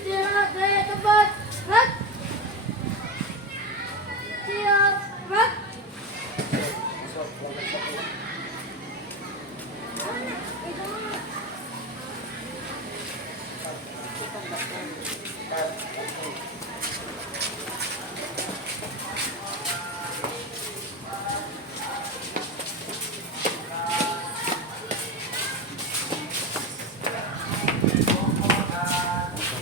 Istirahat gaya tempat. Rat. Siap. Rat.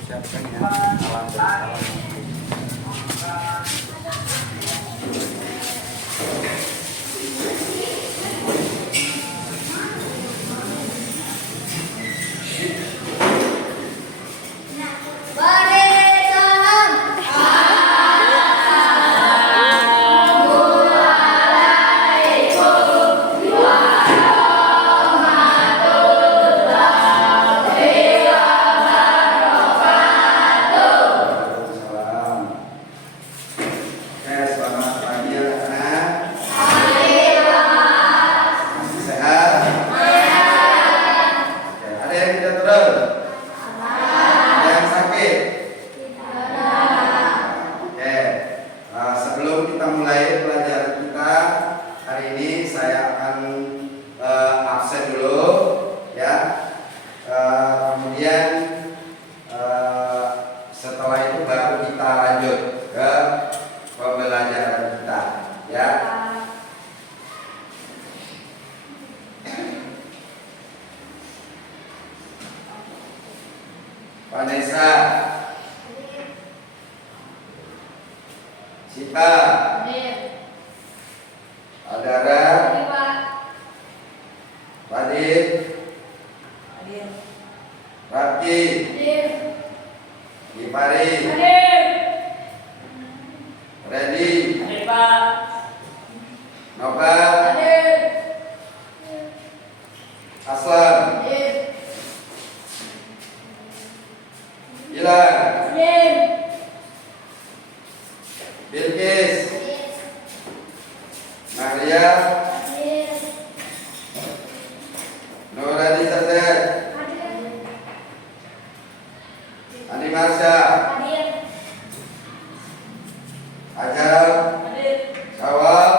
Siapkan ya alam dan salam. Salam. Oke, selamat pagi anak-anak. Masih sehat? Oke, ada yang tidak turun? Ada yang sakit? Oke, sebelum kita mulai pelajaran kita hari ini, saya akan absen dulu, ya. Kemudian setelah itu baru kita lanjut ke pembelajaran kita, ya. Vanessa, Sita, Adara, Radit, Raki, Gipari, Redi, Nova, Aslan, Gilang, Bilkis, Maria, Nurani Sadet, Andi Marsha, Ajal, Awal,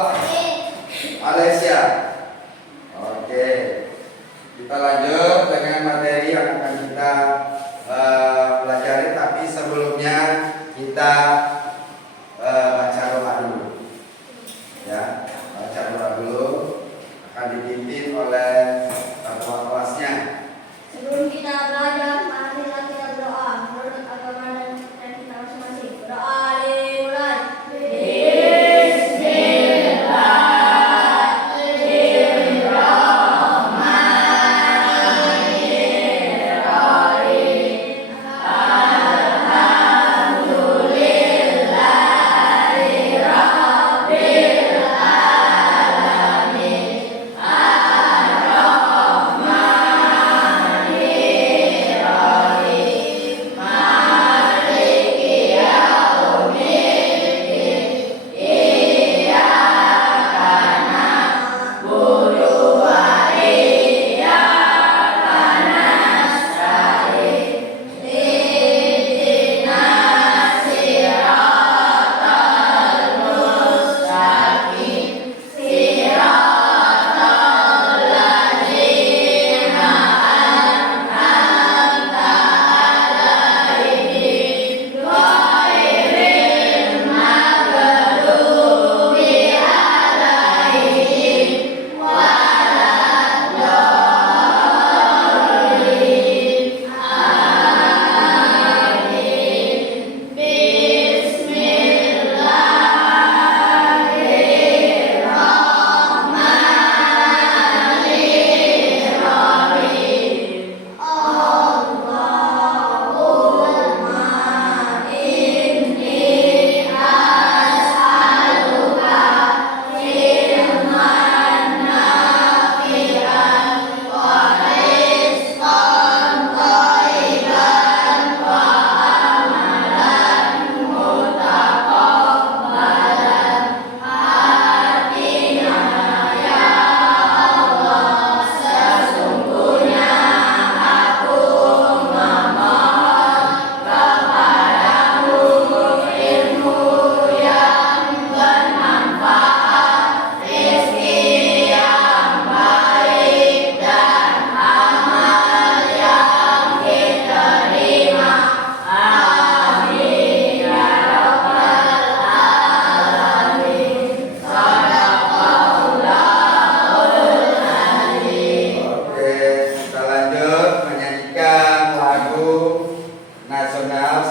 Alessia. Oke, kita lanjut dengan materi yang akan kita pelajari, tapi sebelumnya kita baca doa dulu, ya. Baca doa dulu, akan dipimpin oleh ketua kelasnya. Sebelum kita belajar, marilah kita berdoa menurut agama dan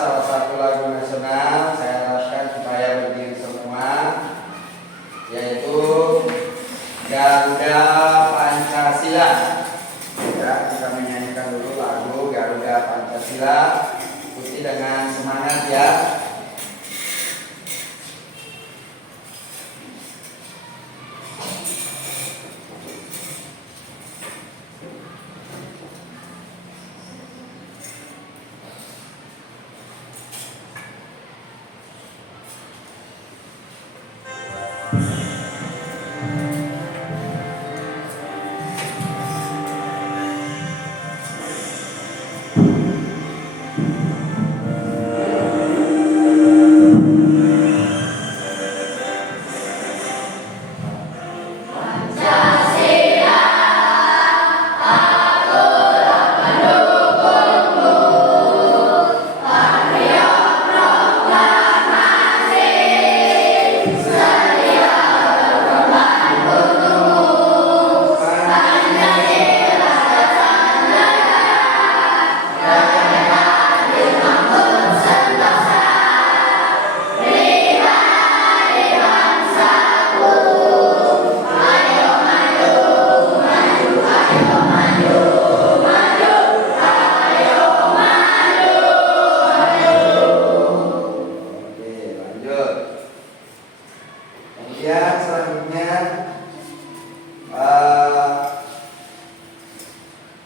salah satu lagu nasional. Saya harapkan supaya berdiri semua, yaitu Garuda Pancasila. Ya, kita menyanyikan dulu lagu Garuda Pancasila. Ikuti dengan semangat ya.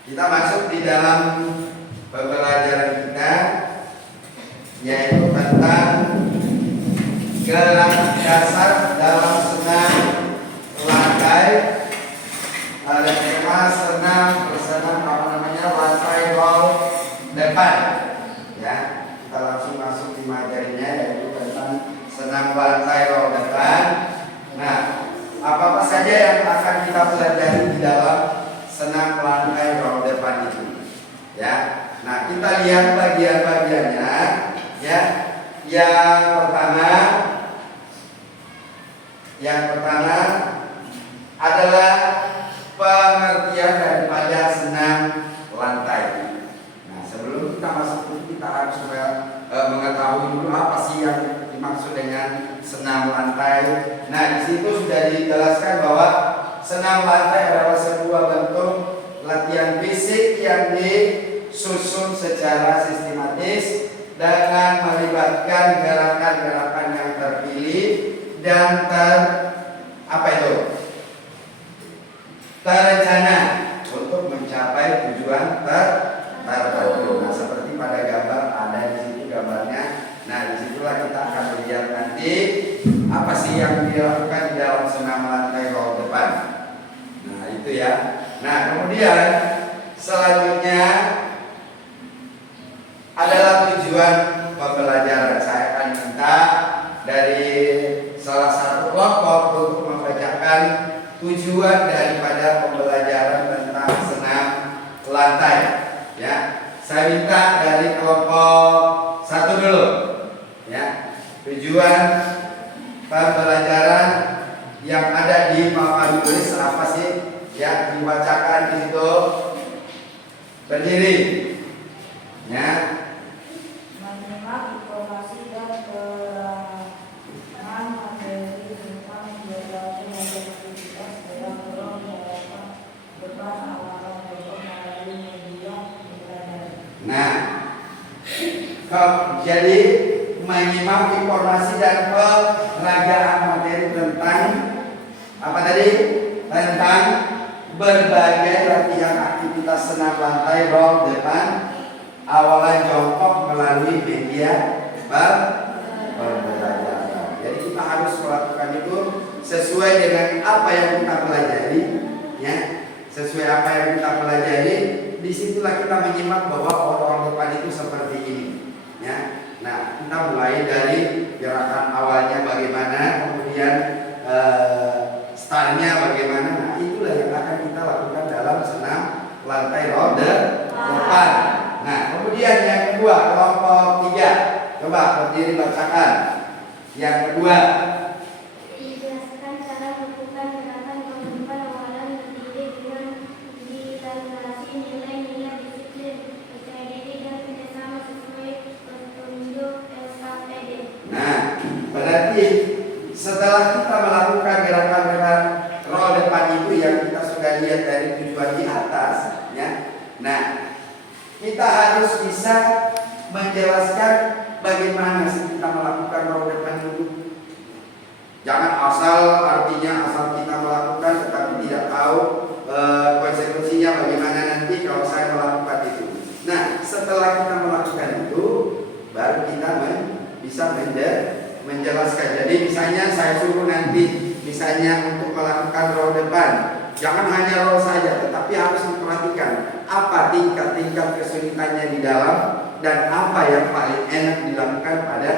Kita masuk di dalam pembelajaran kita, yaitu tentang gerak dasar dalam senam lantai. Ada tema senam lantai roll depan. Ya, kita langsung masuk di materinya, yaitu tentang senam lantai roll depan. Nah, apa saja yang akan kita pelajari di dalam senam lantai roll depan itu, ya. Nah, kita lihat bagian-bagiannya, ya. Yang pertama adalah pengertian daripada senam lantai. Nah, sebelum kita masuk itu, kita harus mengetahui dulu apa sih yang dimaksud dengan senam lantai. Nah, di situ sudah dijelaskan bahwa senam lantai adalah sebuah bentuk latihan fisik yang disusun secara sistematis dengan melibatkan gerakan-gerakan yang terpilih dan terencana untuk mencapai tujuan tertentu. Nah, seperti pada gambar ada di situ gambarnya. Nah, disitulah kita akan melihat nanti apa sih yang dilakukan di dalam senam lantai roll depan. Nah, itu ya. Nah, kemudian selanjutnya adalah tujuan pembelajaran. Saya akan minta dari salah satu kelompok untuk membacakan tujuan daripada pembelajaran tentang senam lantai. Ya, saya minta dari kelompok satu dulu. Ya, tujuan pembelajaran yang ada di papan tulis apa sih? Ya, dibacakan di situ. Berdiri. Ya. Menyimak informasi dan pengalaman materi tentang berbagai macam aktivitas dalam ruang depan awalan melalui media internet. Nah, jadi menyimak informasi dan peragaan materi tentang apa tadi? Tentang berbagai latihan aktivitas senam lantai roll depan awalan jongkok melalui media pembelajaran. Jadi kita harus melakukan itu sesuai dengan apa yang kita pelajari, ya. Sesuai apa yang kita pelajari, disitulah kita menyimak bahwa orang depan itu seperti ini, ya. Nah, kita mulai dari gerakan awalnya bagaimana, kemudian startnya bagaimana. Nah, itulah yang akan kita lakukan dalam senam lantai roll depan. Nah, kemudian yang kedua, kelompok 3. Coba berdiri bacakan. Yang kedua, Dijelaskan cara melakukan gerakan pembentukan awalan berdiri dengan digitalisasi nilai-nilai disiplin, percaya diri dan kerjasama sesuai petunjuk Nanti setelah kita melakukan gerakan-gerakan roll depan itu yang kita sudah lihat dari tujuan di atas, ya. Nah, kita harus bisa menjelaskan bagaimana sih kita melakukan roll depan itu. Jangan artinya asal kita melakukan tetapi tidak tahu konsekuensinya bagaimana nanti kalau saya melakukan itu. Nah, setelah kita melakukan itu, baru kita bisa menjelaskan. Jadi misalnya saya suruh nanti misalnya untuk melakukan roll depan, jangan hanya roll saja, tetapi harus diperhatikan apa tingkat-tingkat kesulitannya di dalam dan apa yang paling enak dilakukan pada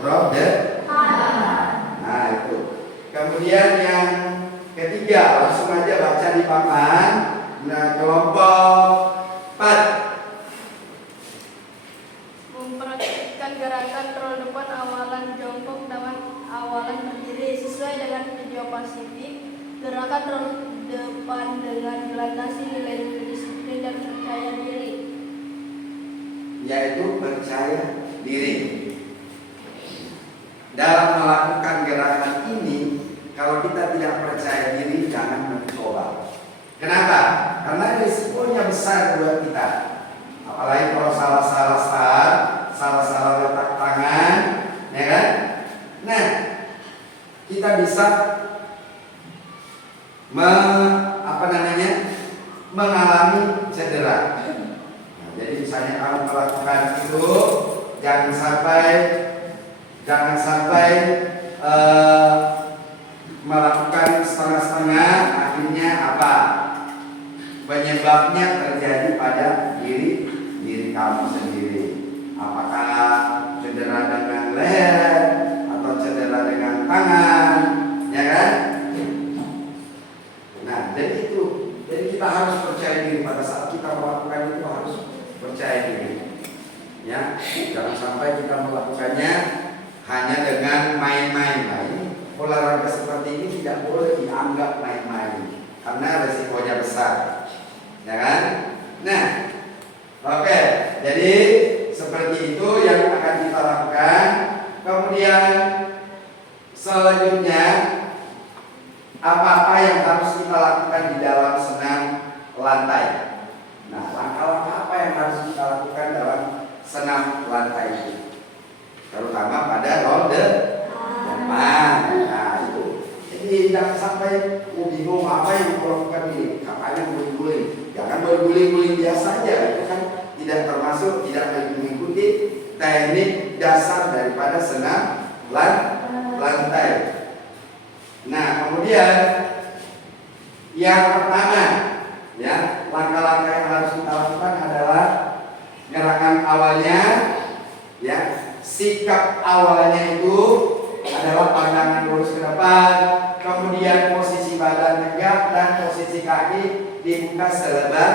roll depan. Nah itu. Kemudian yang ketiga, langsung aja baca di papan. Nah, kelompok 4. Mempraktikkan gerakan roll depan awalan jongkok dengan awalan berdiri sesuai dengan video positif. Gerakan roll depan dengan dilandasi nilai disiplin dan percaya diri. Yaitu percaya diri. Dalam melakukan gerakan ini, kalau kita tidak percaya diri, jangan mencoba. Kenapa? Karena risikonya besar buat kita. Apalagi kalau salah-salah start, salah-salah letak tangan, ya kan? Nah, kita bisa mengalami cedera. Nah, jadi misalnya kamu melakukan itu, jangan sampai melakukan setengah-setengah, akhirnya apa? Penyebabnya terjadi pada diri kamu sendiri. Apakah cedera dengan leher atau cedera dengan tangan, ya kan? Nah, jadi kita harus percaya diri pada saat kita melakukan itu, harus percaya diri. Ya, jangan sampai kita melakukannya hanya dengan main-main. Nah, ini olahraga seperti ini tidak boleh dianggap main-main karena resikonya besar, ya kan? Nah, oke, jadi seperti itu yang akan kita lakukan. Kemudian selanjutnya, apa-apa yang harus kita lakukan di dalam senam lantai. Nah, langkah-langkah apa yang harus kita lakukan dalam senam lantai itu, terutama pada roll depan. Nah itu, jadi jangan sampai bingung apa yang mau lakukan ini, katanya guling-guling. Jangan berguling-guling biasa saja, itu kan tidak termasuk, tidak mengikuti teknik dasar daripada senam lantai. Nah, kemudian yang pertama, ya, langkah-langkah yang harus kita lakukan adalah gerakan awalnya, ya, sikap awalnya itu adalah pandangan lurus ke depan, kemudian posisi badan tegak dan posisi kaki dibuka selebar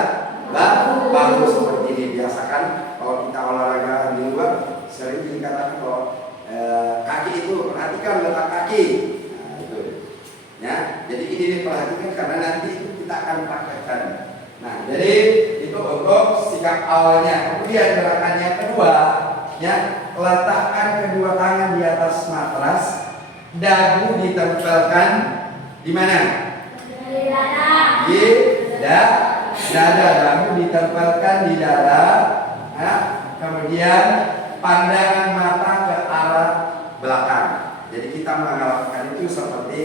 bahu seperti ini. Biasakan kalau kita olahraga di luar sering dikatakan kalau kaki itu perhatikan letak kaki. Nah, itu, ya. Jadi ini diperhatikan karena nanti itu kita akan praktekkan. Nah, jadi itu untuk sikap awalnya. Kemudian gerakan yang kedua, ya, letakkan kedua tangan di atas matras, dagu ditempelkan di mana? Di dada. Di dada, dagu ditempelkan di dada. Nah, kemudian pandangan mata ke arah belakang. Jadi kita melakukan itu seperti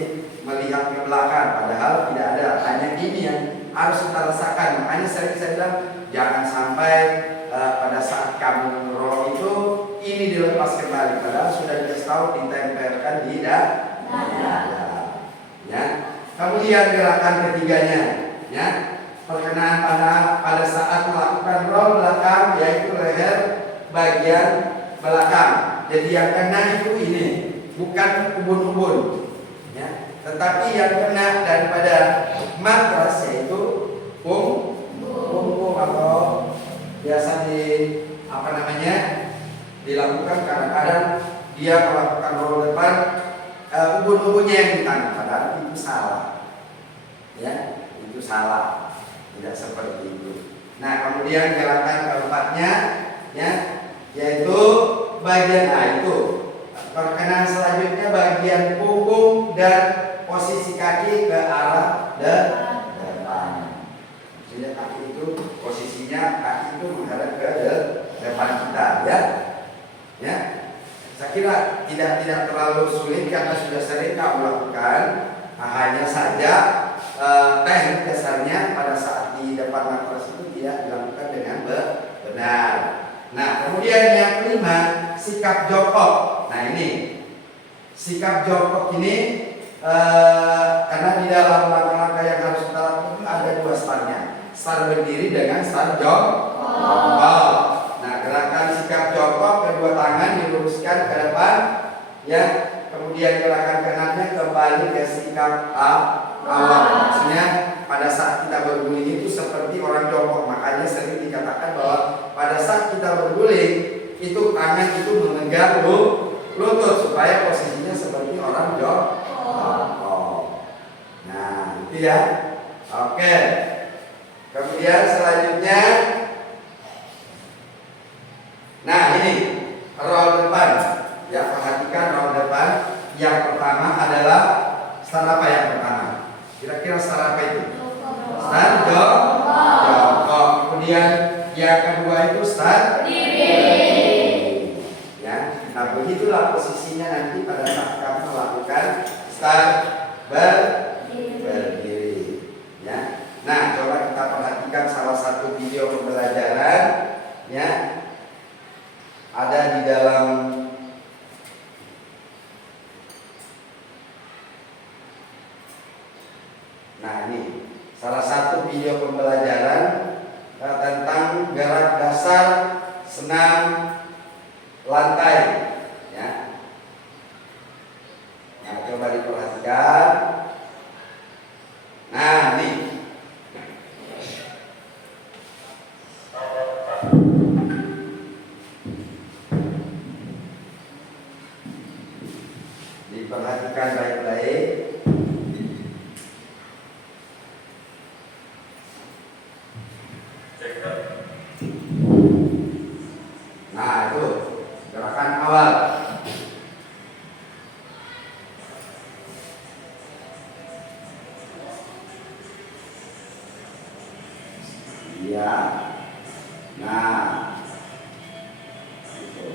melihat ke belakang, padahal tidak ada. Hanya ini yang harus kita rasakan. Makanya sering saya bilang jangan sampai pada saat kamu roll itu ini dilepas kembali, padahal sudah dikasih tahu ditempelkan di dada. Ya. Kemudian gerakan ketiganya, ya, perkenaan pada saat melakukan roll belakang, yaitu leher bagian belakang. Jadi yang kena itu ini, bukan ubun-ubun, ya, tetapi yang kena daripada matras yaitu punggung atau biasa dilakukan kadang-kadang dia melakukan roll depan, ubun-ubunnya yang ditanam, padahal itu salah, ya, itu salah, tidak seperti itu. Nah, kemudian gerakan keempatnya, ya, yaitu bagian itu perkenan selanjutnya bagian punggung dan posisi kaki ke arah depan. Maksudnya kaki itu posisinya kaki itu menghadap ke depan kita, ya. Ya. Saya kira tidak terlalu sulit karena sudah sering kamu lakukan. Nah, hanya saja teknik dasarnya pada saat di depan matras itu tidak dilakukan dengan benar. Nah, kemudian yang kelima, sikap jongkok. Nah, ini sikap jongkok ini karena di dalam langkah-langkah yang harus kita lakukan ada dua startnya, start berdiri dengan start jongkok. Nah, gerakan sikap jongkok, kedua tangan diluruskan ke depan, ya. Kemudian gerakan kanannya kembali ke sikap awal. Maksudnya pada saat kita berguling itu seperti orang jongkok. Makanya sering dikatakan bahwa pada saat kita berguling itu tangan itu memegang lutut supaya posisinya seperti orang jongkok. Nah, itu ya. Oke. Kemudian selanjutnya, nah ini roll depan. Ya, perhatikan roll depan. Yang pertama adalah start apa yang pertama? Kira-kira start apa itu? Start jongkok. Kemudian yang kedua itu start berdiri. Ya, nah begitulah posisinya nanti pada saat kamu melakukan start berdiri. Ya, nah coba kita perhatikan salah satu video pembelajaran. Ya, ada di dalam salah satu video pembelajaran tentang gerak dasar senam lantai, ya. Nah, coba diperhatikan. Nah, nih. Diperhatikan baik-baik. Nah, itu gerakan awal. Iya. Nah, itu.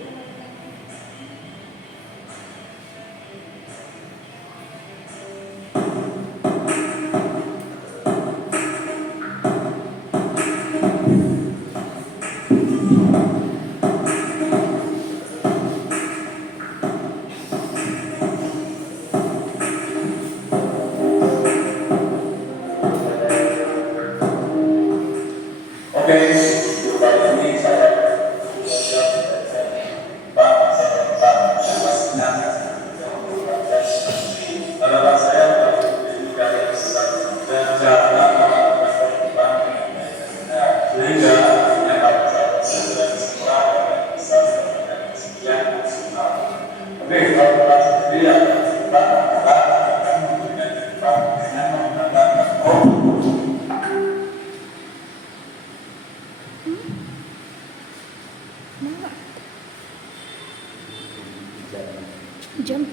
Jam.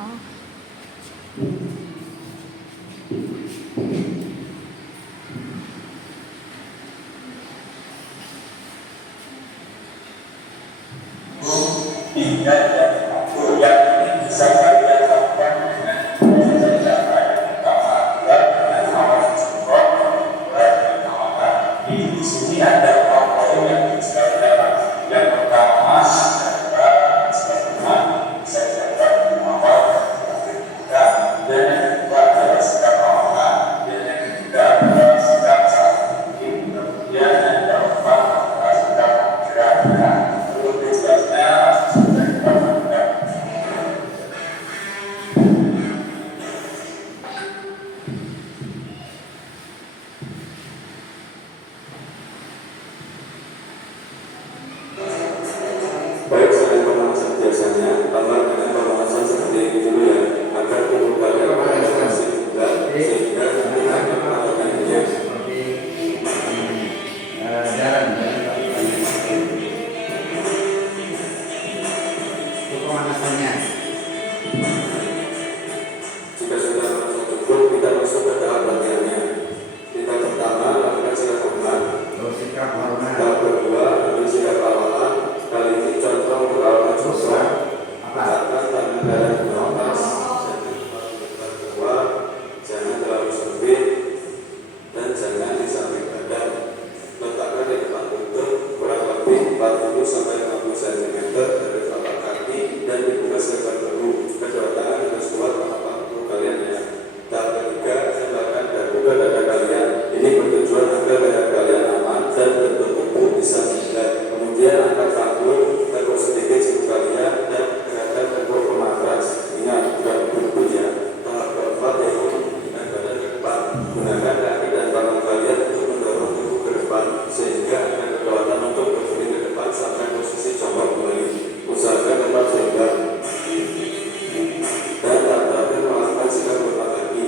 Oh. pemanasannya. Jika sudah merasa cukup, kita masuk ke tahap latihannya. Kita pertama lakukan sikap hormat. Sikap hormat. Tahap kedua ambil sikap awalan. Kali ini contoh untuk awalan coba. Letakkan tangan dalam di atas. Jangan keluar, jangan terlalu sempit, dan jangan di samping badan. Letakkan di depan lutut kurang lebih 40 sampai 50 cm dari telapak kaki dan dibuka selebar bahu. Kedua tangan harus kuat melakukan kalian ya. Tahap ketiga, tembakkan dagu ke dada kalian. Ini bertujuan agar leher kalian aman dan bentuk tubuh bisa menyesuaikan. Kemudian angkat rambut, tekuk sedikit siku kalian dan gerakan tekuk ke matras. Ingat, bukan berbunyi ya. Tahap keempat yaitu menggunakan badan ke depan. Gunakan kaki dan tangan kalian untuk mendorong tubuh ke depan sehingga akan kekuatan untuk berdiri ke depan sampai posisi jongkok kembali. Usahakan tetap seimbang. Dan tak terakhir melakukan sikap hormat lagi.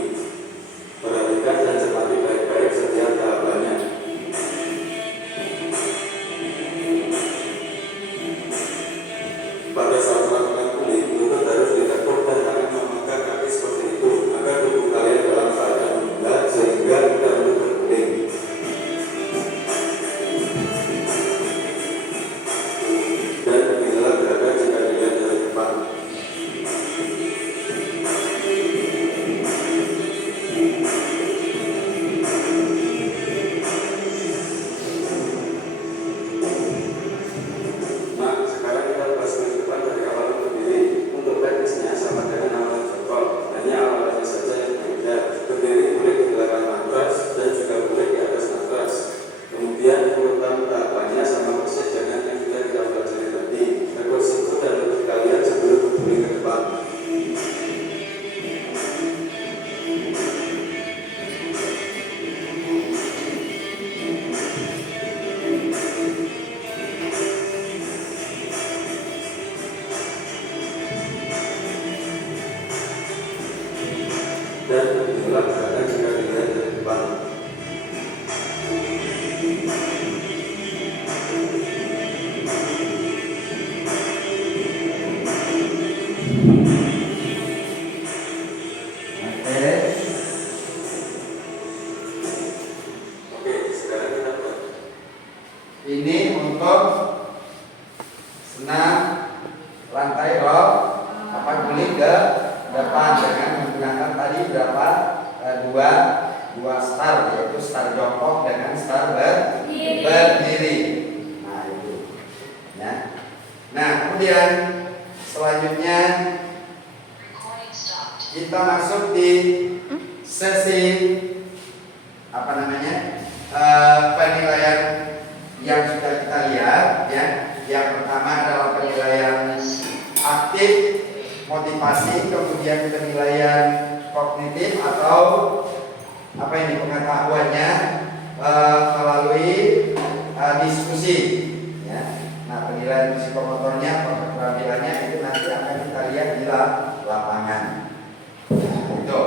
Perhatikan dan cermati baik-baik setiap tahapannya. Pada saat melakukan pulih, lutut harus ditekuk dan tangan memakai kaki seperti itu agar tubuh kalian dalam keadaan mengendap sehingga tidak untuk berguling. Dan beginilah gerakan jika dilihat dari depan. Nah, sekarang kita bahas kehidupan dari awalan berdiri. Untuk teknisnya sama dengan awalan jongkok, hanya awalannya saja yang berbeda. Berdiri boleh di belakang matras dan juga boleh di atas matras. Kemudian urutan tahapannya sama persis dengan yang sudah kita pelajari tadi. Tekuk siku dan lutut kalian sebelum berdiri ke depan. Dan beginilah gerakan jika dilihat dari depan. Oke, sekarang kita buat. Ini untuk senam lantai roll guling ke depan dengan menggunakan tadi berapa dua star, yaitu star jongkok dengan star berdiri. Nah itu ya. Nah kemudian selanjutnya kita masuk di sesi apa namanya penilaian yang sudah kita lihat ya. Yang pertama adalah penilaian aktif, motivasi, kemudian penilaian kognitif atau apa ini pengetahuannya melalui diskusi ya. Nah penilaian psikomotornya, keterampilannya itu nanti akan kita lihat di lapangan. Nah, itu.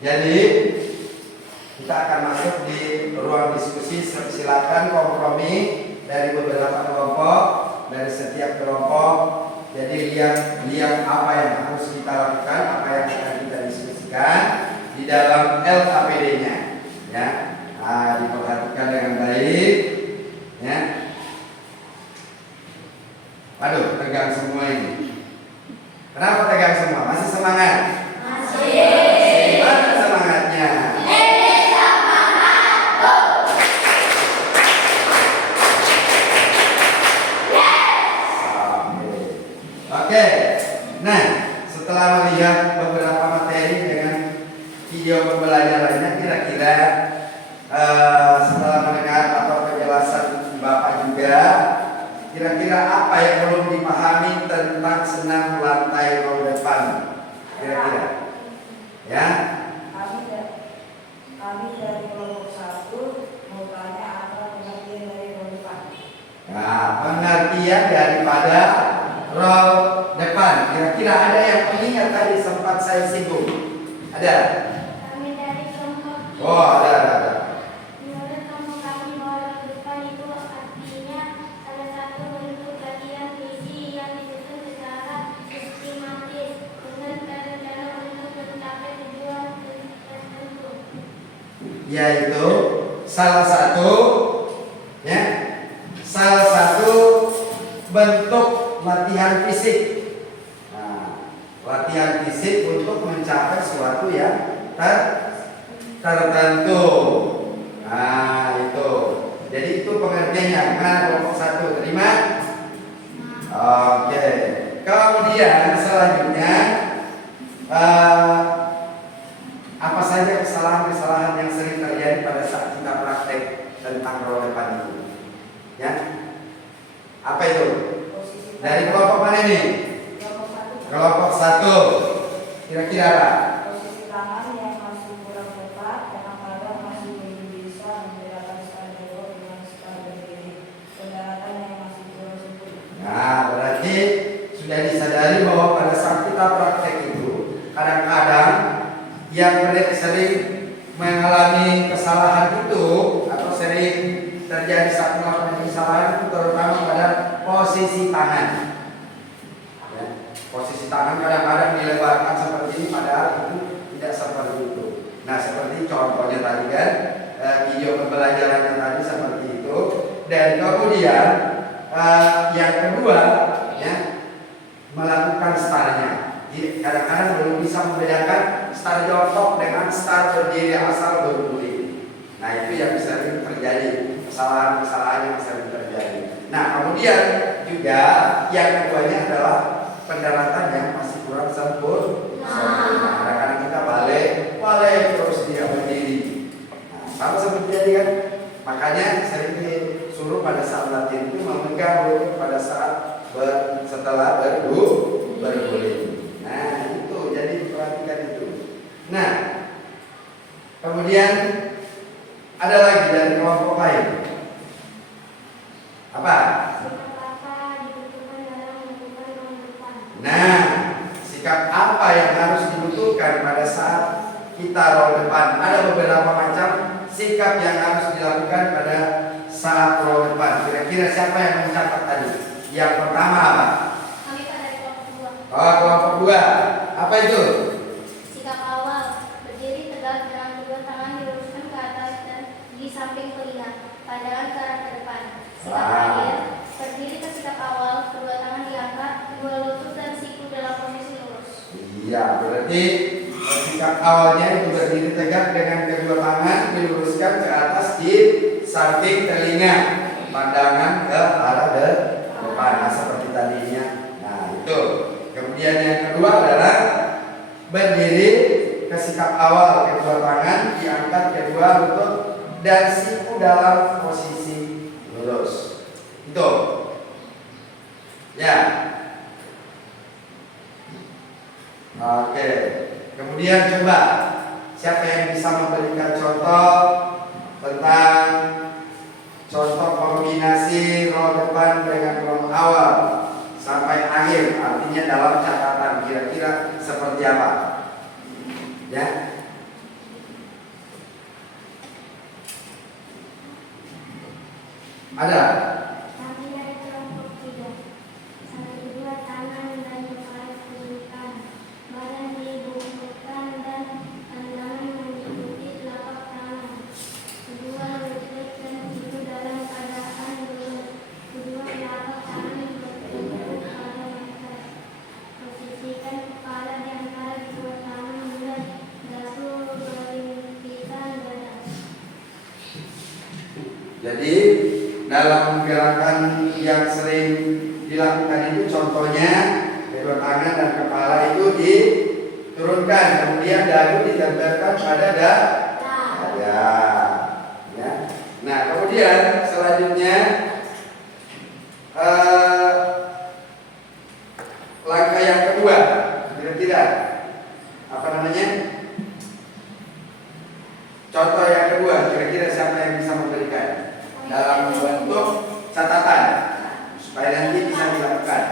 Jadi kita akan masuk di ruang diskusi. Silakan kompromi dari beberapa kelompok, dari setiap kelompok. Jadi lihat apa yang harus kita lakukan, apa yang akan kita diskusikan di dalam LKPD-nya, ya. Nah, diperhatikan dengan baik, ya. Waduh, tegang semua ini. Kenapa tegang semua? Masih semangat? Masih. Mana semangatnya? Oke, nah setelah melihat beberapa materi dengan video pembelajarannya, kira-kira setelah mendengar atau penjelasan Bapak juga, kira-kira apa yang belum dipahami tentang senam lantai roll depan? Kira-kira, ya? Kami dari kelompok 1 mau tanya apa pengertian dari roll depan. Nah, pengertian daripada roll depan. Kira-kira ada yang mengingat tadi sempat saya singgung? Ada? Kami dari kelompok. Oh, ada. Menurut kelompok kami bahwa roll depan itu artinya salah satu bentuk latihan visi yang disusun secara yaitu salah satu bentuk latihan fisik. Nah, latihan fisik untuk mencapai suatu yang tertentu. Nah, itu. Jadi itu pengertiannya. Nah, kelompok 1 terima. Oke. Kemudian selanjutnya apa saja kesalahan-kesalahan yang sering terjadi pada saat kita praktek tentang roda depan itu? Ya. Apa itu? Dari kelompok mana ini? Kelompok 1. Kira-kira apa? Posisi tangan yang masih kurang tepat, kadang-kadang masih belum bisa membedakan style jongkok dengan style berdiri, pendaratan yang masih kurang sempurna. Nah, berarti sudah disadari bahwa pada saat kita praktek itu kadang-kadang yang sering mengalami kesalahan itu atau sering terjadi saat melakukan kesalahan itu terutama pada posisi tangan. Ya, posisi tangan kadang-kadang dilebarkan seperti ini padahal itu tidak seperti itu. Nah, seperti contohnya tadi kan video pembelajarannya tadi seperti itu. Dan kemudian yang kedua ya, melakukan stylenya. Kadang-kadang belum bisa membedakan style jongkok dengan style berdiri asal berguling. Nah, itu yang sering terjadi, kesalahan-kesalahan yang sering terjadi. Nah, kemudian juga yang keduanya adalah pendaratan yang masih kurang sempurna. Kadang-kadang kita balik terus dia berdiri. Nah, sama seperti tadi kan, makanya sering disuruh pada saat latihan itu memegang lutut pada saat setelah berguling. Nah, itu jadi perhatikan itu. Nah, kemudian ada lagi dari kelompok lain. Apa? Sikap apa dibutuhkan dalam melakukan roda depan? Nah, sikap apa yang harus dibutuhkan pada saat kita roll depan? Ada beberapa macam sikap yang harus dilakukan pada saat roll depan. Kira-kira siapa yang mencatat tadi? Yang pertama apa? Kami pada kelompok 2. Oh, kelompok 2. Apa itu? Sikap awal berdiri tegak dengan kedua tangan diluruskan ke atas dan di samping telinga, pandangan ke arah ke depan. Sikap akhir berdiri ke sikap awal, kedua tangan diangkat, dua lutut dan siku dalam posisi lurus. Iya, berarti sikap awalnya itu berdiri tegak dengan kedua tangan diluruskan ke atas di samping telinga, pandangan ke arah depan. Nah, seperti tadinya. Nah, itu. Kemudian yang kedua adalah berdiri ke sikap awal, kedua tangan diangkat, kedua lutut dan siku dalam posisi lurus. Itu. Ya. Oke. Kemudian coba siapa yang bisa memberikan contoh tentang contoh kombinasi roll depan dengan roll awal sampai akhir, artinya dalam catatan kira-kira seperti apa? Ya. Ada? Kami dari kelompok 3. Sampai kedua tangan dan kepala diturunkan, badan dibungkukkan dan pandangan mengikuti telapak tangan. Kedua lutut dan siku dalam keadaan lurus. Kedua telapak tangan berbentuk pada atas. Posisikan kepala di antara kedua tangan dan dagu berhimpitan dada. Jadi dalam gerakan yang sering dilakukan itu contohnya kedua tangan dan kepala itu diturunkan, kemudian dagu ditempelkan pada dada. Ya. Nah, kemudian selanjutnya langkah yang kedua, kira-kira apa namanya? Contoh yang kedua, kira-kira siapa yang bisa memberikan? Dalam bentuk catatan supaya nanti bisa dilakukan.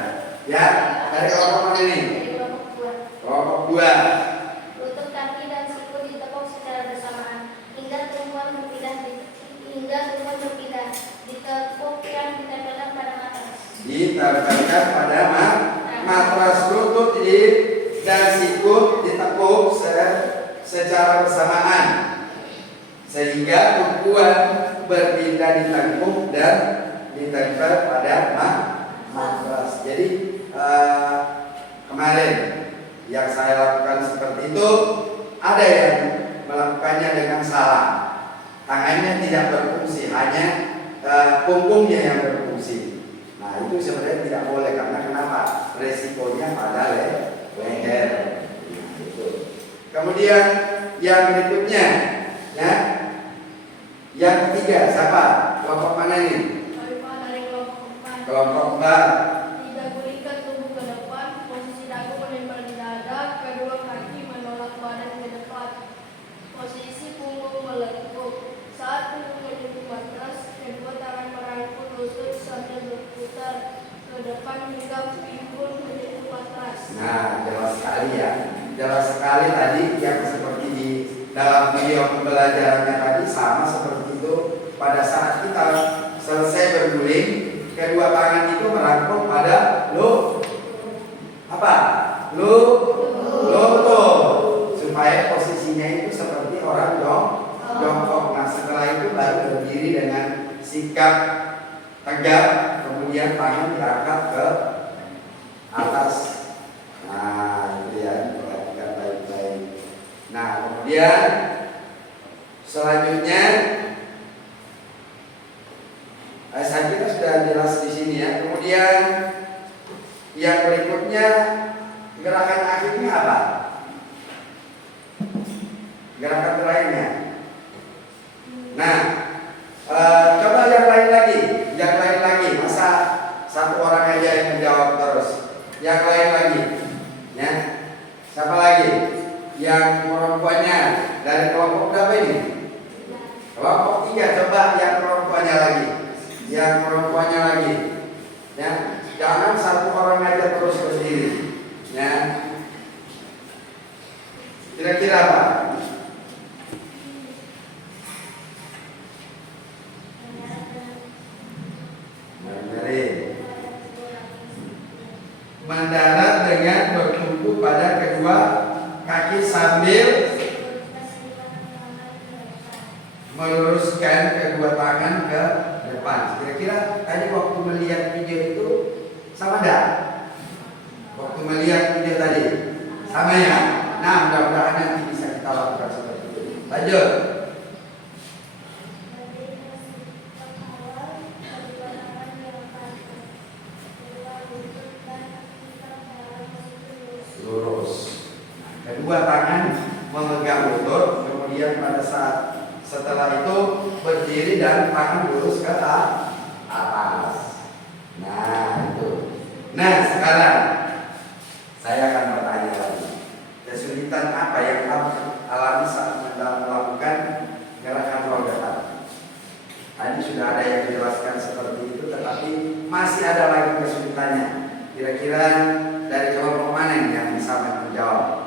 Ya, dari kelompok mana ini? Dari kelompok 2. Kelompok 2. Lutut, kaki, dan siku ditekuk secara bersamaan hingga tumpuan berpindah. Ditekuk yang ditempelkan pada matras. Ditempelkan pada matras, lutut dan siku ditekuk secara bersamaan. sehingga tumpuan berpindah di tengkuk dan ditempel pada matras. Jadi kemarin yang saya lakukan seperti itu, ada yang melakukannya dengan salah. Tangannya tidak berfungsi, hanya punggungnya yang berfungsi. Nah, itu sebenarnya tidak boleh, karena kenapa? Resikonya pada leher. Nah, itu. Kemudian yang berikutnya, ya, yang ketiga, siapa? Kelompok mana ini? Khalifah dari kelompok 4. Kelompok 4. Tidak gulingkan tubuh ke depan, posisi dagu menempel di dada, kedua kaki menolak badan ke depan, posisi punggung melengkung. Saat punggung menyentuh matras, kedua tangan merangkul lutut sambil berputar ke depan hingga pinggul menyentuh matras. Nah, jelas sekali ya. Jelas sekali tadi yang seperti di dalam video pembelajarannya tadi, sama seperti itu. Pada saat kita selesai berguling, kedua tangan itu merangkul pada lutut, supaya posisinya itu seperti orang jongkok. Nah, setelah itu baru berdiri dengan sikap tegak, kemudian tangan diangkat ke atas. Nah, itu ya, perhatikan baik-baik. Nah, kemudian selanjutnya, saya kira sudah jelas di sini ya. Kemudian yang berikutnya, gerakan akhirnya apa? Gerakan terakhirnya. Nah, coba yang lain lagi. Masa satu orang aja yang menjawab terus? Yang lain lagi, ya. Siapa lagi? Yang perempuannya dari kelompok berapa ini? Kelompok 3. Coba yang perempuannya lagi. Ya. Jangan satu orang aja terus berdiri, ya. Kira-kira apa? Mendarat dengan bertumpu pada kedua kaki sambil meluruskan kedua tangan ke depan. Kira-kira tadi waktu melihat video itu sama enggak? Waktu melihat video tadi sama ya? Nah, mudah-mudahan nanti bisa kita lakukan seperti itu. Lanjut. Lurus. Nah, kedua tangan memegang lutut, kemudian pada saat setelah itu berdiri dan tangan lurus ke atas. Nah, itu. Nah, sekarang saya akan bertanya lagi. Kesulitan apa yang kamu alami saat melakukan gerakan roda tadi? Tadi sudah ada yang dijelaskan seperti itu, tetapi masih ada lagi kesulitannya. Kira-kira dari kelompok mana yang bisa menjawab?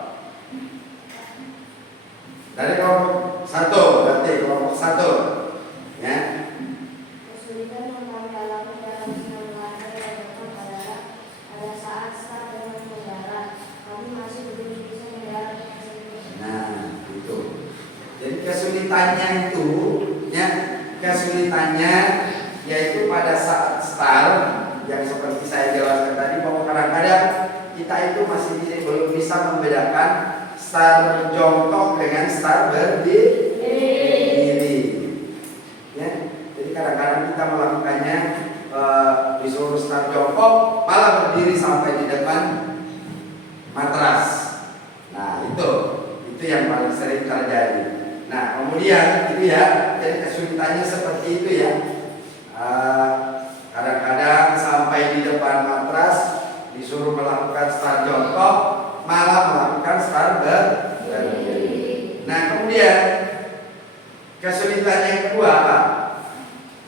Dari kelompok 1, berarti kelompok 1, ya. Kesulitan yang kami alami dalam senam olahraga yang depan adalah pada saat start dengan mendarat, kami masih belum bisa mendarat dengan sempurna. Nah, itu. Jadi kesulitannya yaitu pada saat start, yang seperti saya jelaskan tadi, bahwa kadang-kadang kita itu masih belum bisa membedakan start jongkok dengan start berdiri. Ya, jadi kadang-kadang kita melakukannya disuruh start jongkok, malah berdiri sampai di depan matras. Nah, itu yang paling sering terjadi. Nah, kemudian itu ya, jadi kesulitannya seperti itu ya. Kadang-kadang sampai di depan matras disuruh melakukan start jongkok, malah melakukan start berdiri. Nah, kemudian kesulitan yang kedua apa?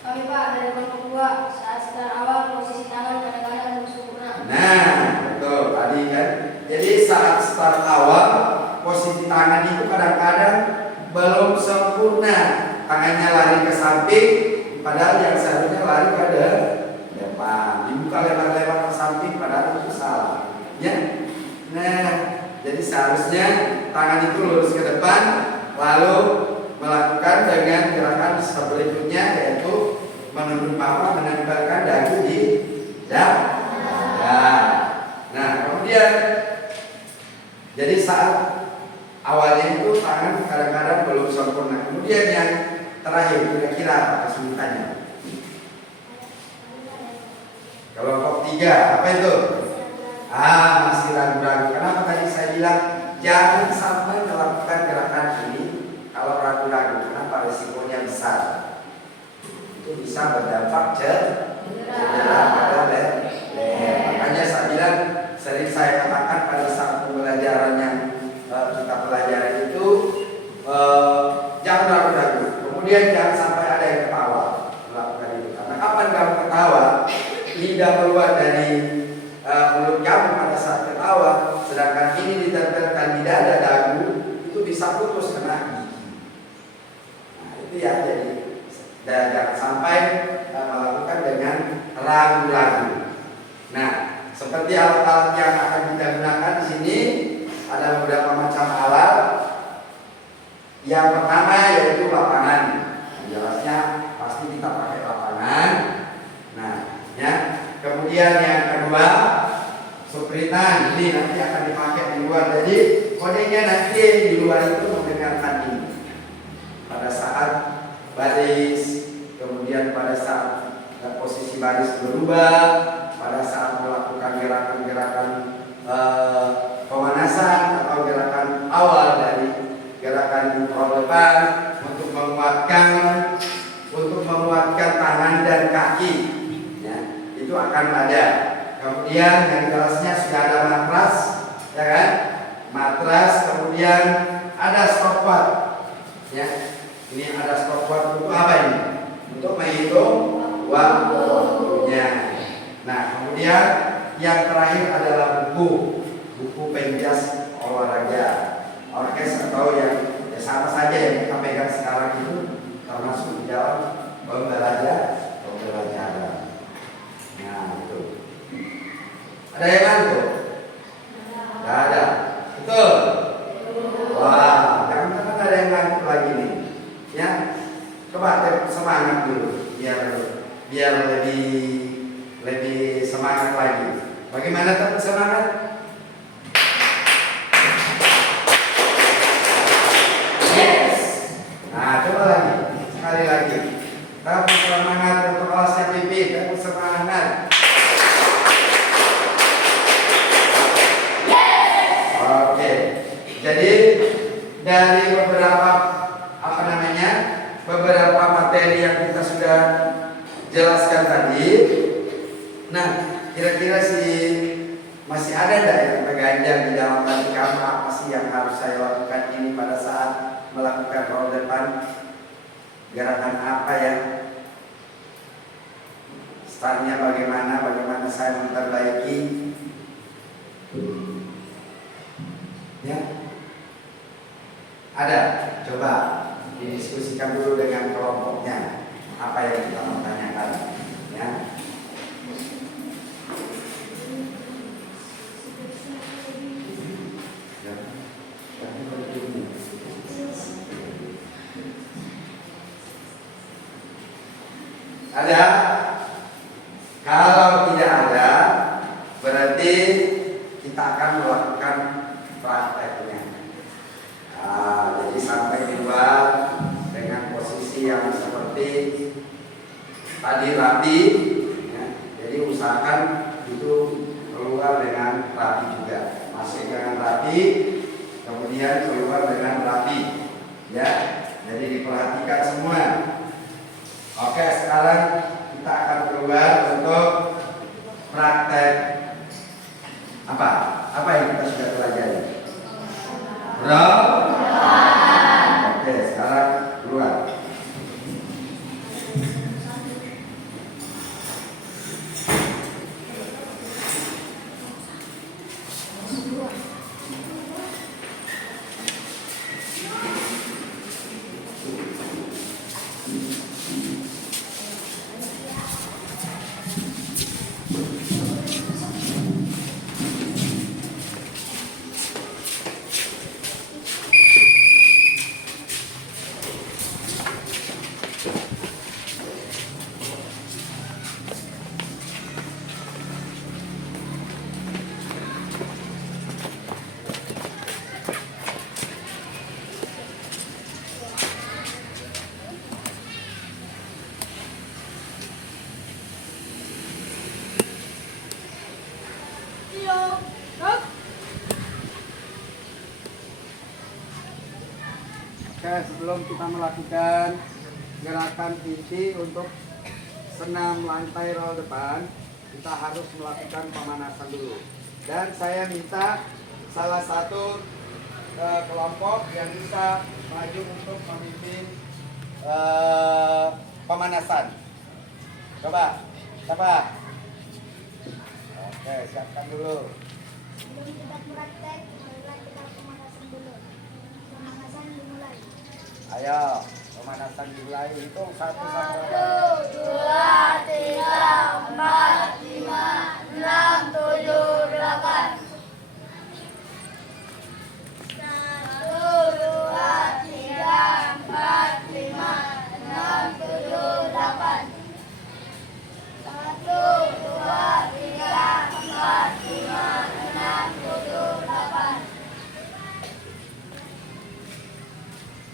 Kami Pak dari kelompok 2, saat start awal posisi tangan kadang-kadang belum sempurna. Nah, betul tadi kan. Jadi saat start awal posisi tangan itu kadang-kadang belum sempurna. Tangannya lari ke samping, padahal yang seharusnya lari ke depan. Dibuka lebar-lebar ke samping, padahal itu salah. Ya. Nah, jadi seharusnya tangan itu lurus ke depan, lalu melakukan dengan gerakan berikutnya, yaitu menunduk paha, menempelkan dagu di dada. Nah, kemudian jadi saat awalnya itu tangan kadang-kadang belum sempurna. Kemudian yang terakhir kira-kira apa kesulitannya? Kelompok 3, apa itu? Masih ragu-ragu. Kenapa tadi saya bilang jangan sampai melakukan gerakan ini kalau ragu-ragu? Kenapa? Risikonya besar. Itu bisa berdampak cedera pada leher. Makanya saya bilang, sering saya katakan pada saat pembelajaran yang kita pelajari itu jangan ragu-ragu. Kemudian jangan sampai ada yang ketawa melakukan itu. Karena kapan kamu ketawa, lidah keluar dari mulut kamu pada saat ketawa, sedangkan ini ditempelkan di dada dagu, itu bisa putus kena gigi. Nah, itu ya, jadi jangan sampai melakukan dengan ragu-ragu. Nah, seperti alat-alat yang akan kita gunakan di sini ada beberapa macam alat. Yang pertama yaitu lapangan. Jelasnya pasti kita pakai lapangan. Nah, ya. Kemudian yang kedua, supritan. Ini nanti akan dipakai di luar. Jadi kodenya nanti di luar itu mendengarkan ini. Pada saat baris, kemudian pada saat posisi baris berubah, pada saat melakukan gerakan-gerakan pemanasan atau gerakan awal dari gerakan roll depan untuk menguatkan tangan dan kaki, ya, itu akan ada. Kemudian yang jelasnya sudah ada matras, ya kan? Matras, kemudian ada stopwatch, ya. Ini ada stopwatch untuk apa ini? Untuk menghitung waktunya. Nah, kemudian yang terakhir adalah buku penjas olahraga, orkes atau yang sama saja yang kita pegang sekarang itu, termasuk di dalam pembelajaran. Nah, itu. Ada yang ngantuk? Tidak ada. Betul? Wah, jangan ada yang ngantuk lagi nih. Ya, coba semangat dulu, biar lebih semangat lagi. Bagaimana tetap semangat? Yes. Nah, coba lagi, sekali lagi. Tetap semangat untuk kelasnya Pipit, tetap semangat. Yes. Oke. Jadi dari beberapa materi yang kita sudah jelaskan tadi. Nah, kira-kira masih ada enggak yang terganjal di dalam hati kamu, apa sih yang harus saya lakukan ini pada saat melakukan roll depan? Gerakan apa ya? Startnya bagaimana saya memperbaiki? Ya? Ada? Coba didiskusikan dulu dengan kelompoknya. Apa yang kita mau tanyakan? Ya? Ada? Kalau tidak ada, berarti kita akan melakukan prakteknya. Jadi sampai di luar dengan posisi yang seperti tadi rapi, ya. Jadi usahakan itu keluar dengan rapi juga, masuk dengan rapi, kemudian keluar dengan rapi, ya. Jadi diperhatikan semua. Oke, sekarang kita akan keluar untuk praktek apa? Apa yang kita sudah pelajari? Roll. Oke, sekarang keluar. Oke, sebelum kita melakukan gerakan inti untuk senam lantai roll depan, kita harus melakukan pemanasan dulu. Dan saya minta salah satu kelompok yang bisa maju untuk memimpin pemanasan. Coba, siapa? Oke, siapkan dulu. Sebelum kita praktek, marilah kita pemanasan dulu. Pemanasan dimulai. Ayo, pemanasan dimulai. Hitung 1 sampai 2, 3, 4, 5, 6, 7, 8. 1, 2, 3, 4, 5, 6, 7, 8. 1, 2, 3, 4, 5, 6, 7, 8.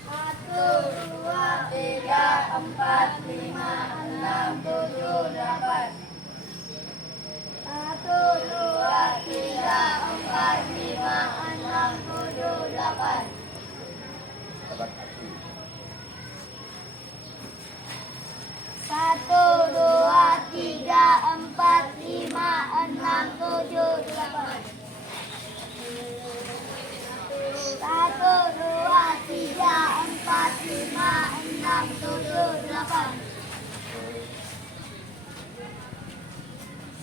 1, 2, 3, 4, 5, 6, 7, 8. 1, 2, 3, 4, 5, 6, 7, 8. Sahabat api. 1, 2, 3, 4, 5, 6, 7, 8. 1, 2, 3, 4, 5, 6, 7, 8.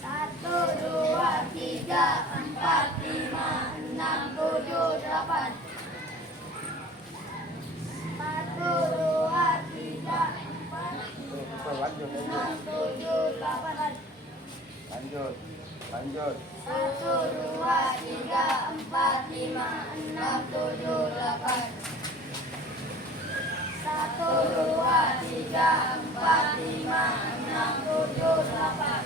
1, 2, 3, 4, 5, 6, 7, 8. 1, 2, 3, 4, Lanjut, 6, 7, 8. lanjut, lanjut. 1, 2, 3, 4, 5, 6, 7, 8. 1, 2, 3, 4, 5, 6, 7, 8.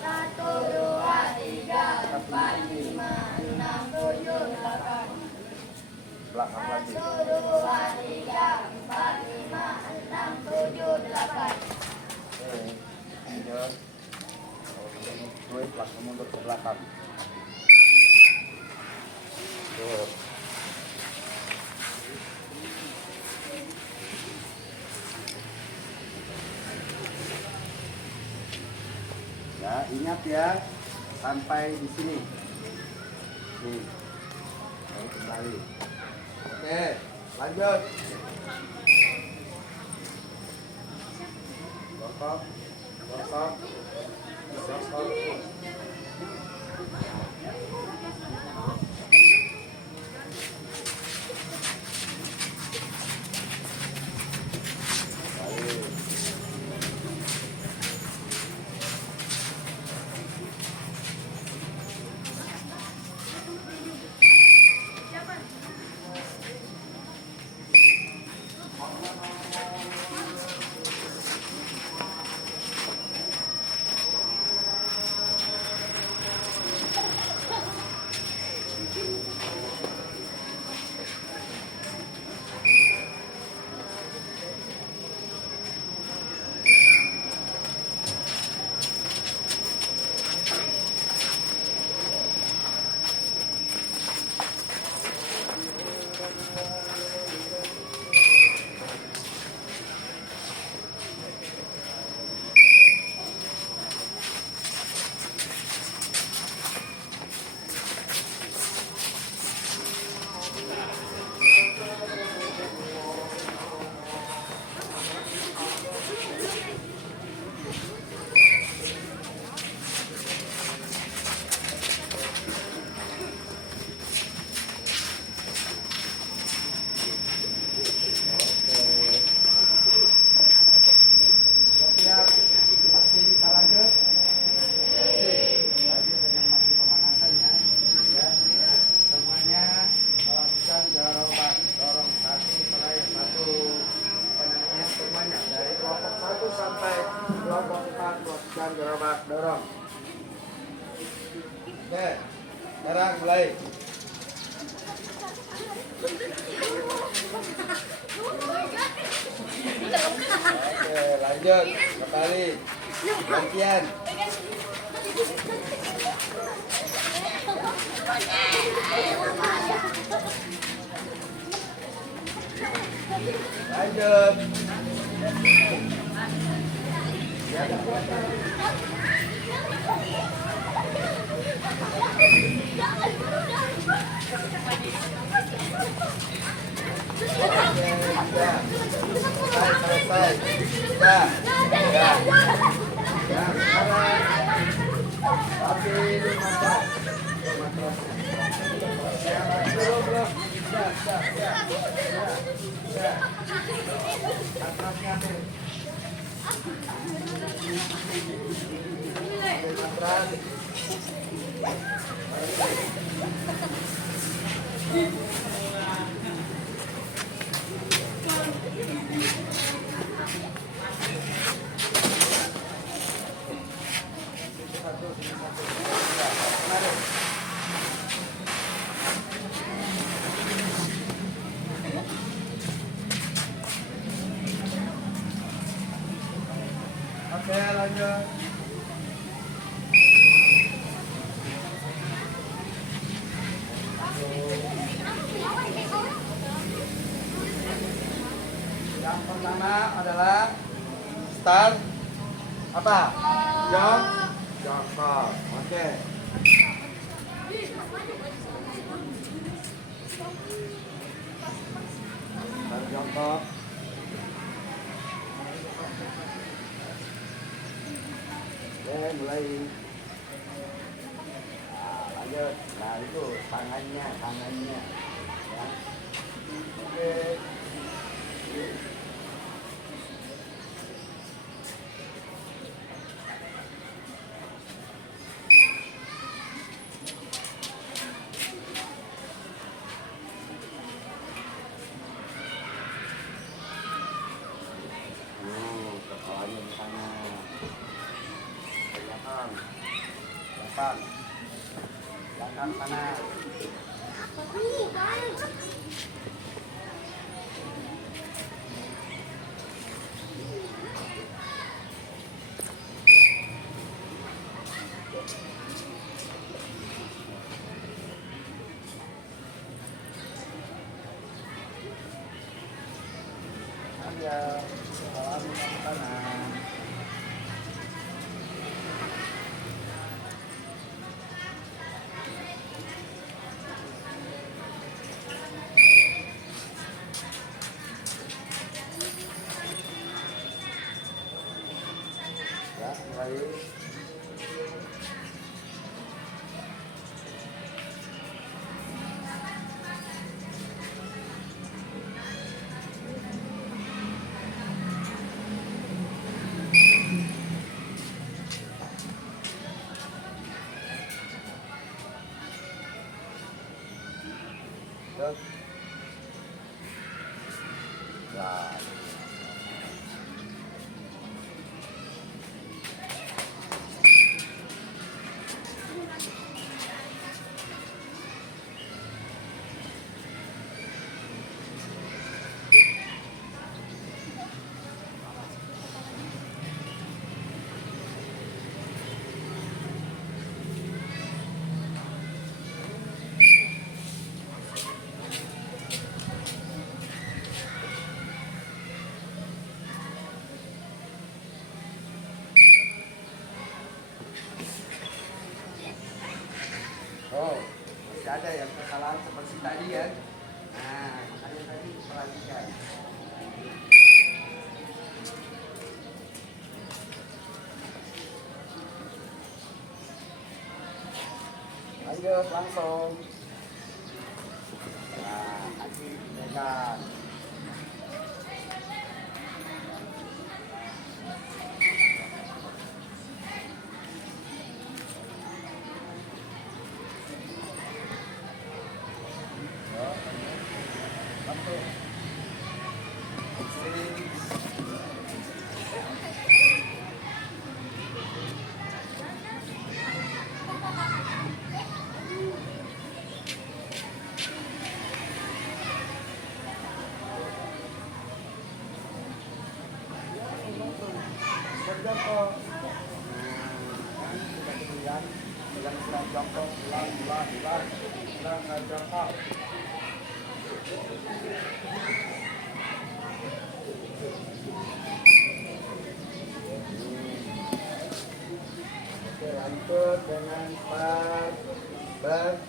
1, 2, 3, 4, 5, 6, 7, 8. Belakang lagi. 1, 2, 3, 4, 5, 6, 7, 8. Oke, lanjut. Gue langsung mundur ke belakang. Tuh. Ya, ingat ya, sampai di sini. Nih, baru kembali. Oke, lanjut. Gosok, gosok, gosok. Siap, masih bisa lanjut? Lanjut dengan masih pemanasannya. Ya, semuanya melakukan dorong satu terakhir satu penanya semuanya dari kelompok 1 sampai kelompok 4 melakukan dorong. Oke, sekarang mulai. Oke, lanjut kembali gantian. lanjut. Selesai. Ya. Ya. Ya, sekarang. Tapi ini matras. Matras. Ya, belum. Ya. Ya. Matrasnya ambil. Ambil matras. Oke, lanjut. Yang pertama adalah start apa? Jongkok. Oke. Start jongkok. Oke, mulai. Nah, lanjut. Nah, itu tangannya. Ya. Oke. Kepalanya di sana. Belakang sana. Ya, kepala di kanan. Ya, mulai. Terus. Ya. Oh, masih ada yang kesalahan seperti tadi kan? Nah, makanya tadi perhatikan. Lanjut langsung. Nah, kaki pegang. Jongkok. Ulang jongkok, ulang jongkok. Oke, lanjut dengan ber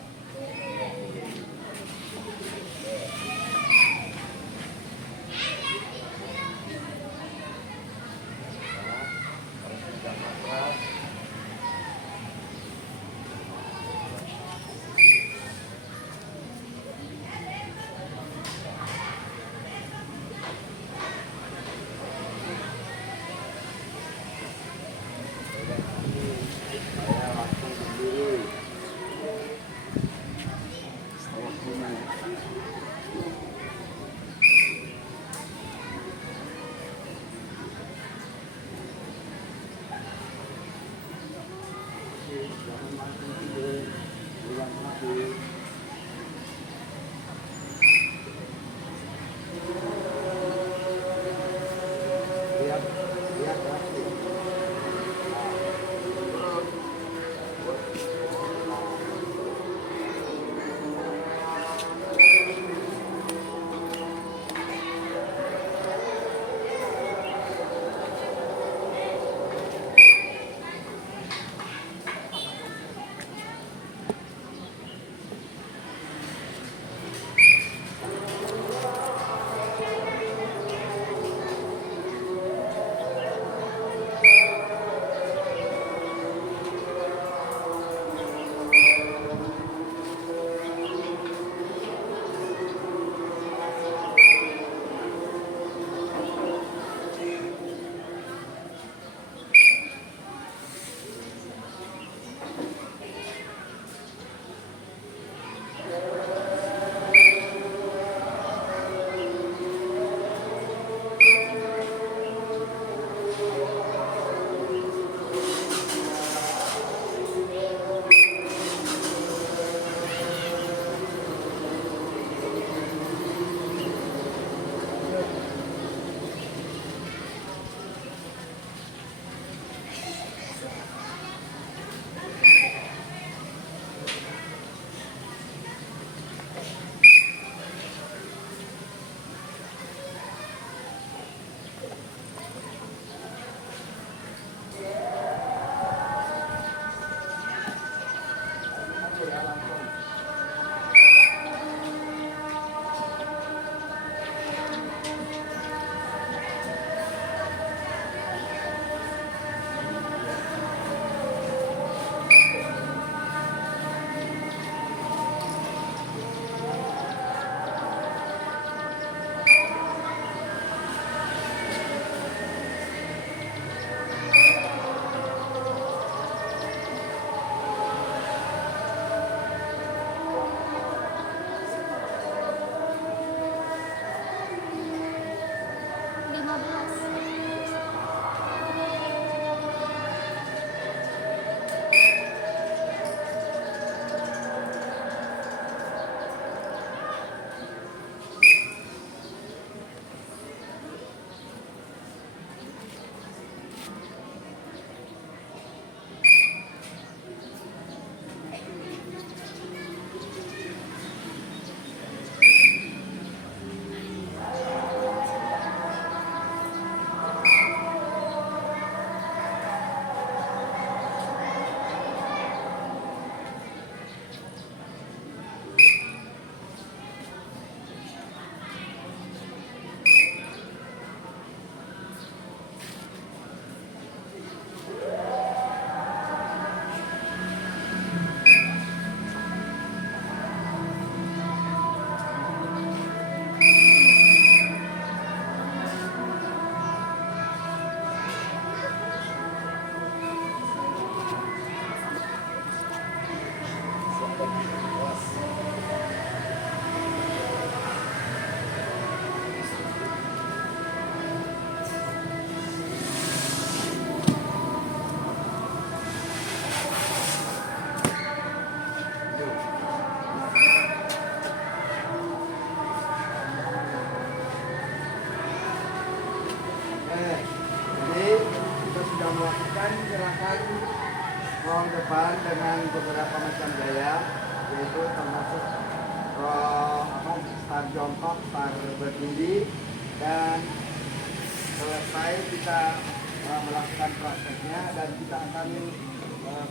melakukan gerakan roll depan dengan beberapa macam gaya, yaitu termasuk start jongkok, start berdiri, dan selesai kita melakukan prakteknya dan kita akan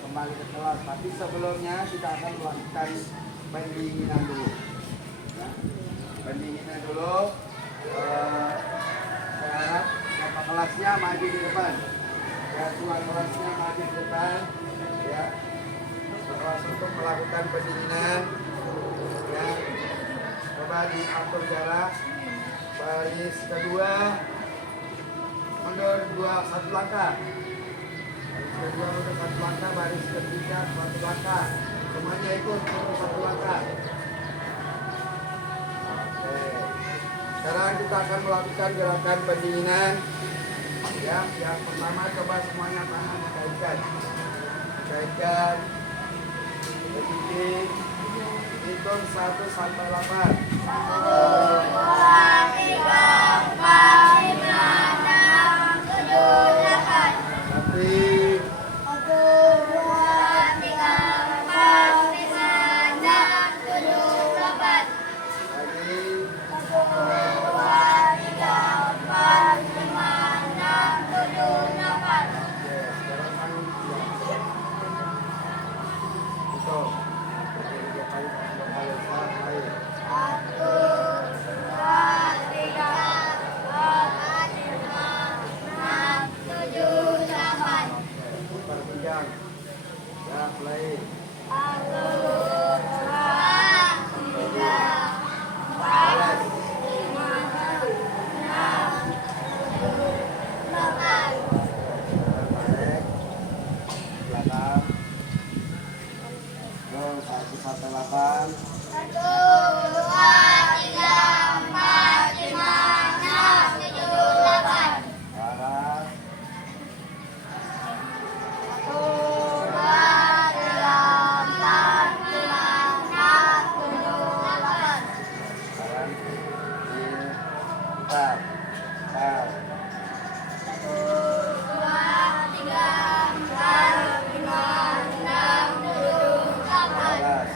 kembali ke kelas. Tapi sebelumnya kita akan melakukan pendinginan dulu. Ya. Pendinginan dulu. Saya harap bapak kelasnya maju di depan. Ya, tuan kelasnya maju di depan. Ya. Kelas untuk melakukan pendinginan. Ya. Coba diatur jarak. Baris kedua mundur satu langkah. Baris kedua mundur satu langkah. Baris ketiga satu langkah. Semuanya ikut mundur satu langkah. Oke. Sekarang kita akan melakukan gerakan pendinginan. Ya, yang pertama coba semuanya tangan dikaitkan. Dikaitkan. Berdiri. Hitung 1 sampai 8. 1, 2, 3, 4, 5, 6, 7, 8. Tapi 1, 2, 3, 4, 5, 6, 7, 8. lagi 1, 2, 3, 4, 5, 6, 7, 8. oke, sekarang tangan siap. Hitung. Oke, 3 kali, 2 kali, 4 kali. 1, 2, 3, 4, 5, 6, 7, 8. Oke, putar pinggang. Ya, play. 1, 2, 3, 4, 5, 6, 7, 8. Tarik. Belakang. Terus 1 sampai 8. 1, 2, 3, 4, 5, 6, 7, 8. Arah. 1, 2, 3, 4, 5, 6, 7, 8. Sekarang putar. Putar. 1, 2, 3, 4, 5, 6, 7, 8. Atas. 1,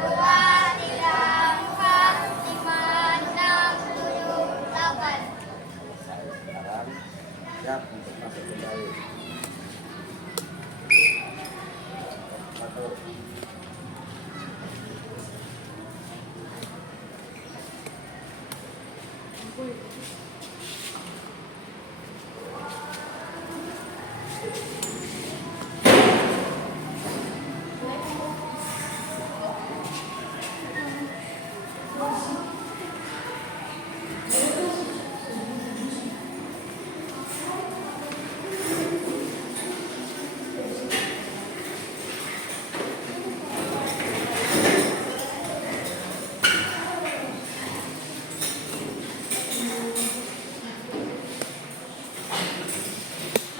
2, 3, 4, 5, 6, 7, 8. Sekarang siap untuk masuk kembali. Satu.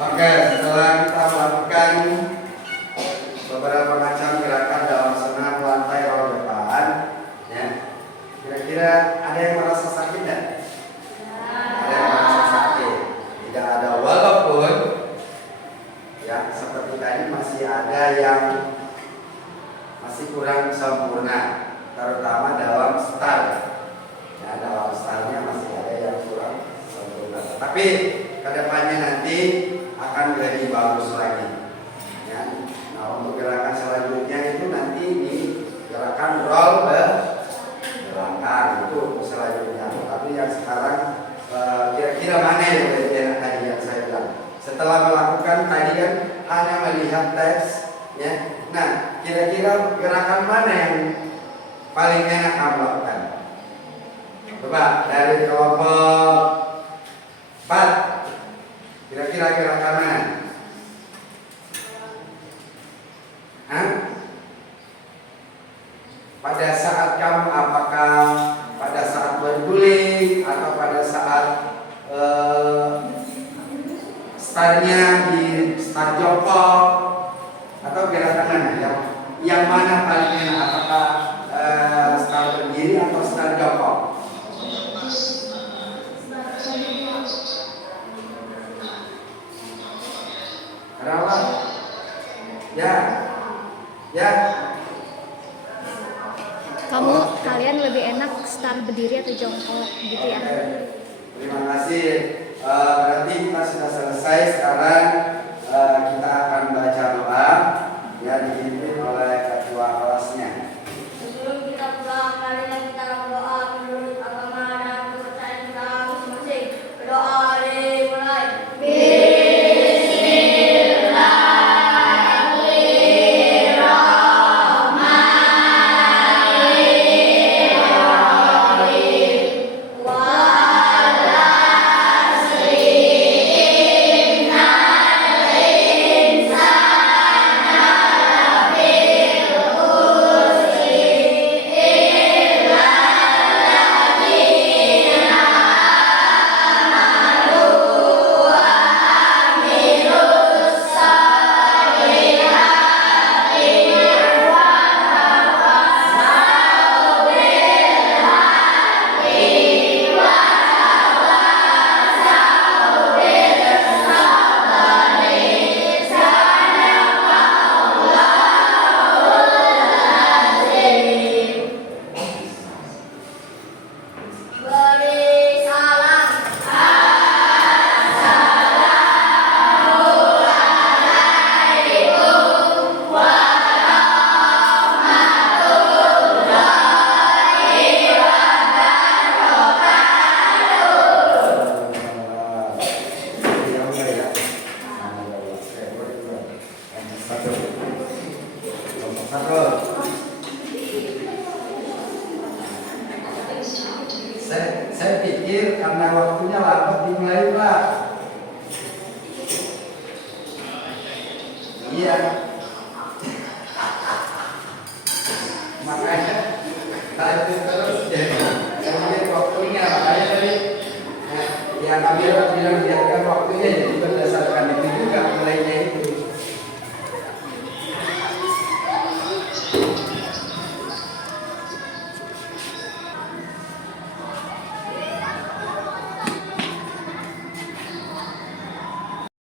Oke, setelah kita melakukan beberapa macam gerakan dalam senam lantai roll depan, ya, kira-kira ada yang merasa sakit tidak? Ada yang merasa sakit? Tidak ada, walaupun ya seperti tadi masih ada yang masih kurang sempurna, terutama dalam style. Ya, dalam stylenya masih ada yang kurang sempurna. Tapi kedepannya nanti akan jadi bagus lagi. Ya. Nah, untuk gerakan selanjutnya itu nanti di gerakan roll belakang itu selanjutnya. Tapi yang sekarang kira-kira mana yang lebih enak tadi yang saya bilang. Setelah melakukan tadi kan hanya melihat teks, ya. Nah, kira-kira gerakan mana yang paling enak kamu lakukan? Coba dari kelompok 4. Kira-kira gerakan mana? Hah? Pada saat kamu apakah pada saat berguling atau pada saat startnya di start jongkok atau gerakan mana? Yang mana paling enak? Apakah start berdiri atau start jongkok? Kenapa? Ya. Kamu kalian lebih enak start berdiri atau jongkok gitu ya. Oke. Terima kasih. Berarti kita sudah selesai. Sekarang kita akan baca doa yang dipimpin oleh ketua kelasnya. Sebelum kita pulang, marilah kita berdoa menurut agama dan kepercayaan kita masing-masing. Berdoa dimulai. Beri salam. Saya pikir karena waktunya lambat dimulai Pak. Iya. Makanya lanjut terus jadi kemudian waktunya makanya tadi yang kami bilang biarkan waktunya jadi berdasarkan itu juga mulainya itu.